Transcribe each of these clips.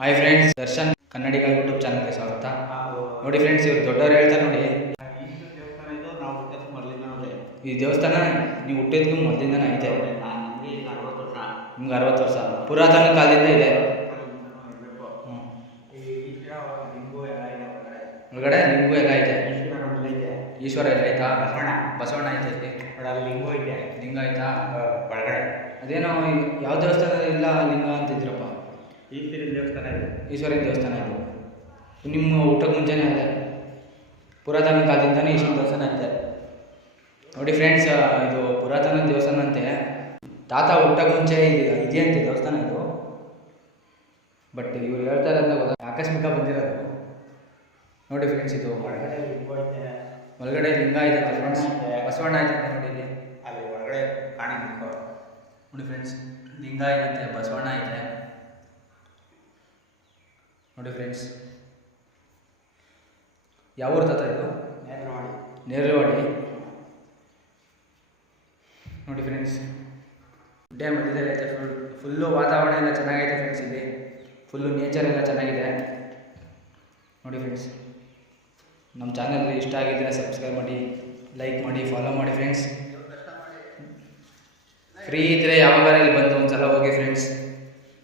Hi friends, Darshan ಕನ್ನಡಿಗ YouTube ಚಾನಲ್ಗೆ ಸ್ವಾಗತ. ನೋಡಿ ಫ್ರೆಂಡ್ಸ್, ಇವ್ರು ದೊಡ್ಡವ್ರು ಹೇಳ್ತಾರೆ ನೋಡಿ, ಈ ದೇವಸ್ಥಾನ ನೀವು ಹುಟ್ಟಿದ್ಗೂ ಮೊದಲಿಂದನೇ ಐತೆ. ನಿಮ್ಗೆ 60 ವರ್ಷ ಪುರಾತನ ಕಾಲದಿಂದ ಇದೆ. ಒಳಗಡೆ ಲಿಂಗು ಎಲ್ಲ ಐತೆ, ಈಶ್ವರ ಎಲ್ಲ ಆಯ್ತಾ, ಬಸವಣ್ಣ ಐತೆ, ಲಿಂಗ ಆಯ್ತಾ ಒಳಗಡೆ. ಅದೇನೋ ಯಾವ ದೇವಸ್ಥಾನ ಇಲ್ಲ ಲಿಂಗ ಅಂತಿದ್ರಪ್ಪ. ಈಶ್ವರನ ದೇವಸ್ಥಾನ ಇದು. ನಿಮ್ಮ ಊಟಕ್ಕೆ ಮುಂಚೆನೇ ಇದೆ, ಪುರಾತನ ಕಾಲದಿಂದನೇ ಈಶ್ವರ ದೇವಸ್ಥಾನ ಇದೆ. ನೋಡಿ ಫ್ರೆಂಡ್ಸ್, ಇದು ಪುರಾತನ ದೇವಸ್ಥಾನ ಅಂತೆ. ತಾತ ಊಟಕ್ಕೆ ಮುಂಚೆ ಇದೆಯಂತೆ ದೇವಸ್ಥಾನ ಇದು. ಬಟ್ ಇವ್ರು ಹೇಳ್ತಾರೆ ಅಂತ ಗೊತ್ತ, ಆಕಸ್ಮಿಕ ಬಂದಿರೋದು. ನೋಡಿ ಫ್ರೆಂಡ್ಸ್, ಇದು ಒಳಗಡೆ ಲಿಂಗ ಇದೆ ಫ್ರೆಂಡ್ಸ್, ಬಸವಣ್ಣ ಐತೆ ನೋಡಿ ಇಲ್ಲಿ. ಅಲ್ಲಿ ಒಳಗಡೆ ನೋಡಿ ಫ್ರೆಂಡ್ಸ್, ಲಿಂಗ ಐತೆ, ಬಸವಣ್ಣ ಐತೆ ನೋಡಿ ಫ್ರೆಂಡ್ಸ್. ಯಾವ ಊರು ತಾತ ಇದು? ನೇರಳವಾಡಿ. ನೋಡಿ ಫ್ರೆಂಡ್ಸ್, ಗುಡ್ಡೆ ಮಧ್ಯದಲ್ಲಿ ಐತೆ. ಫುಲ್ಲು ವಾತಾವರಣ ಎಲ್ಲ ಚೆನ್ನಾಗೈತೆ ಫ್ರೆಂಡ್ಸ್. ಇಲ್ಲಿ ಫುಲ್ಲು ನೇಚರ್ ಎಲ್ಲ ಚೆನ್ನಾಗಿದೆ ನೋಡಿ ಫ್ರೆಂಡ್ಸ್. ನಮ್ಮ ಚಾನಲ್ ಇಷ್ಟ ಆಗಿದ್ದರೆ ಸಬ್ಸ್ಕ್ರೈಬ್ ಮಾಡಿ, ಲೈಕ್ ಮಾಡಿ, ಫಾಲೋ ಮಾಡಿ ಫ್ರೆಂಡ್ಸ್. ಫ್ರೀ ಇದ್ದರೆ ಯಾವಾಗ ಇಲ್ಲಿ ಬಂದು ಒಂದ್ಸಲ ಹೋಗಿ ಫ್ರೆಂಡ್ಸ್.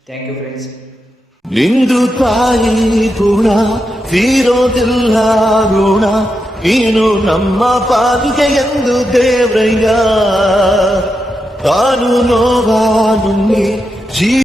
Thank you friends. ನಿಂದು ತಾಯಿ ಗುಣ ತೀರೋದಿಲ್ಲ ಗುಣ, ನೀನು ನಮ್ಮ ಪಾಲಿಗೆ ಎಂದು ದೇವ್ರಯ್ಯ. ತಾನು ನೋವಾ ನುಂಗಿ